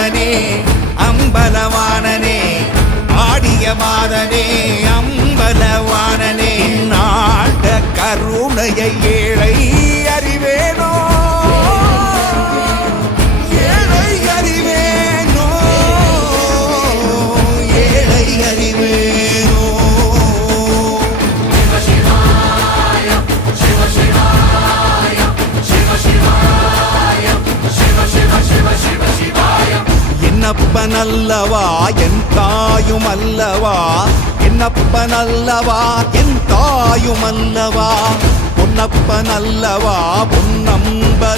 மாதனே அம்பலவானனே ஆடிய மாதனே அம்பலவானனே நாட கருணையை ஏழை அறிவேனோ ஏழை அறிவேனோ ஏழை அறிவேனோ என்னப்பனல்லவா என் தாயும் அல்லவா என்னப்பனல்லவா என் தாயும் அல்லவா பொன்னப்பனல்லவா பொன்னம்ப